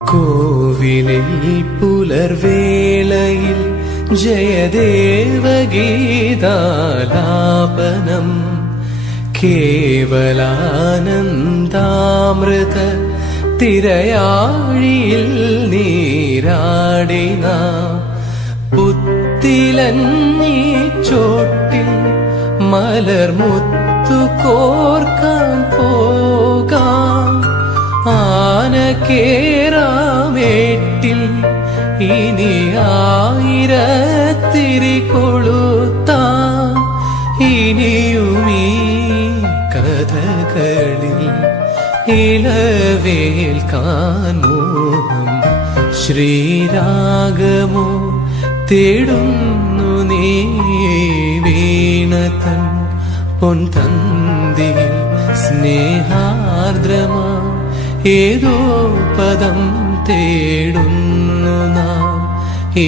കോവിലിൽ പുലർവേളയിൽ ജയദേവഗീതാലാപനം കേവലാനന്ദാമൃത തിരയാഴിയിൽ നീരാടിന പുത്തിലഞ്ഞി ചോട്ടിൽ മലർമുത്തു കോർക്കാൻ പോകാം ആനക്കേറാമേട്ടിൽ ഇനി ആയിരത്തിരി കൊളുത്താം ഇനിയുമീ കഥകളിൽ ഇളവേൽക്കാൻ മോഹം ശ്രീരാഗമോ തേടുന്നു നീ വീണതൻ പൊൻതന്തിൽ സ്നേഹാർദ്രമാ ഏതോ പദം തേടുന്നു നാം ഈ